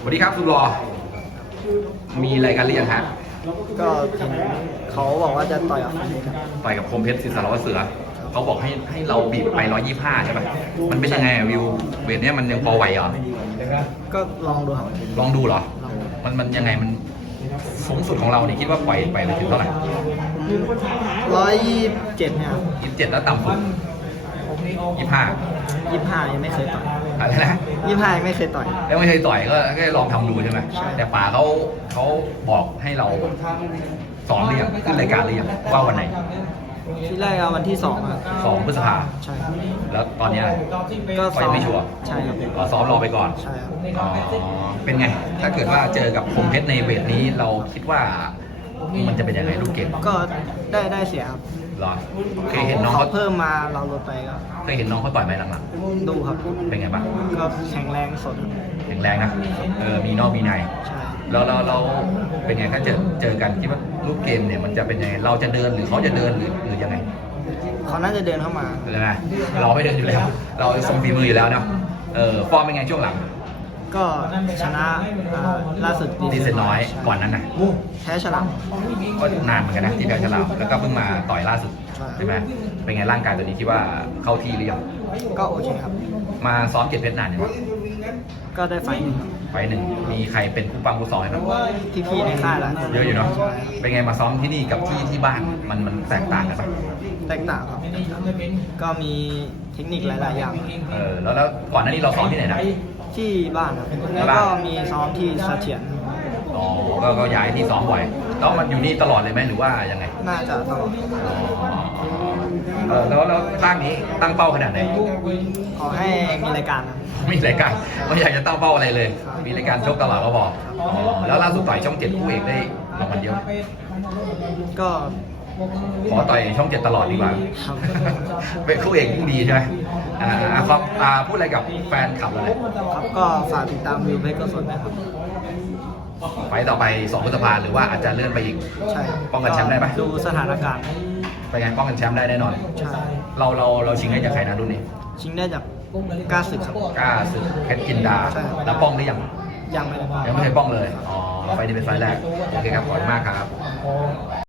สวัสดีครับสุดรอมีรายการเรียงฮะก็เห็นเขาบอกว่าจะต่อยกับคนนี้ครับต่อยกับคมเพชรศิษย์สารวัตรเสือ เขาบอกให้ให้เราบีบไป 125 ใช่ปะมันเป็นยังไงอะวิวเวทเนี้ยมันยังพอไหวเหรอ ก็ลองดูครับลองดูเหรอลองดูมันมันยังไงมันสูงสุดของเราเนี่ยคิดว่าปล่อยไปไปถึงเท่าไหร่ร้อยยี่สิบเจ็ดเนี่ยครับยี่สิบเจ็ดแล้วต่ำสุด ยี่ห้ายี่ห้ายังไม่เคยต่อยอะไรนะยี่ห้ายังไม่เคยต่อยแล้วไม่เคยต่อยก็ก็ลองทำดูใช่ไหมใช่แต่ป่าเขาเขาบอกให้เราสอนเรียงขึ้นรายการเรียงว่าวันไหนที่แรกเอาวันที่สองครับสองพฤษภาใช่ครับแล้วตอนเนี้ยอะไรก็ก็ยังไม่ชัวร์ใช่ครับอ๋อซ้อมรอไปก่อนใช่ครับอ๋อเป็นไง ถ้าเกิดว่าเจอกับคมเพชรในเวทนี้เราคิดว่า มันจะเป็นยังไงลูกเกมก็ได้ได้เสียครับเหรอเคยเห็นน้องเขาเขาเพิ่มมาเราลดไปก็เคยเห็นน้องเขาต่อยไหมหลังดูครับๆเป็นไงบ้างก็แข็งแรงสดครับแข็งแรงนะเออมีนอกมีใน ใช่แล้วเราเราเป็นไงถ้าเจอเจอกันคิดว่าลูกเกมเนี่ยมันจะเป็นยังไงเราจะเดินหรือเขาจะเดินหรือหรือยังไงเขาน่าจะเดินเข้ามาใช่ไหมเราไม่เดินอยู่แล้ว เราทรงฝีมืออยู่แล้วเนาะเออฟอร์มเป็นไงช่วงหลัง ก็ชนะอ่าล่าสุดดีเซนน้อยก่อนนั้นนะแพ้ฉลามก็นานเหมือนกันนะที่แพ้ชนะแล้วก็เพิ่งมาต่อยล่าสุดใช่ใช่ไหมเป็นไงร่างกายตัวนี้คิดว่าเข้าที่หรือยังก็โอเคครับ มาซ้อมเจ็ดเพชรนานยังวะ ก็ได้ไฟล์หนึ่งครับไฟล์หนึ่งมีใครเป็นคู่ปั้มคู่ซ้อมให้บ้างพี่ๆในค่ายละเยอะอยู่เนาะเป็นไงมาซ้อมที่นี่กับที่ที่บ้านมันมันแตกต่างกันปะแตกต่างครับก็มีเทคนิคหลาย ๆ อย่าง เออแล้วแล้วก่อนหน้านี้เราซ้อมที่ไหนนะ ที่บ้านครับที่แล้วบ้านก็มีซ้อมที่เสถียรอ๋อก็ก็ย้ายที่ซ้อมบ่อยแล้วมันอยู่นี่ตลอดเลยไหมหรือว่ายังไง น่าจะตลอด อ๋อ เออแล้วแล้วภาคนี้ตั้งเป้าขนาดไหนขอให้มีรายการครับไม่มีรายการไม่อยากจะตั้งเป้าอะไรเลย มีรายการชกตลอดก็พออ๋อแล้วล่าสุดต่อยช่องเจ็ดคู่เอกได้รางวัลเยอะก็ขอต่อยช่องเจ็ดตลอดดีกว่า ครับ เป็นคู่เอกยิ่งดีใช่ไหมอ่าอ่าครับอ่าพูดอะไรกับแฟนคลับเราหน่อยครับก็ฝากติดตามวิวเพชรก็สนนะครับ ไฟต์ต่อไป2พฤษภาหรือว่าอาจจะเลื่อนไปอีก ใช่ครับป้องกันแชมป์ได้ปะดูสถานการณ์ ไปนไงป้องกันแชมป์ได้แน่นอน ใช่เราเราเราชิงได้จากใครนะรุ่นนี้ชิงได้จากกล้าศึกครับ กล้าศึกเพชรกินดาใช่ครับแล้วป้องหรือยังยังไม่ได้ ยังไม่เคยป้องเลย อ๋อไฟล์นี้เป็นไฟล์แรก โอเคครับ ขอบคุณมากครับ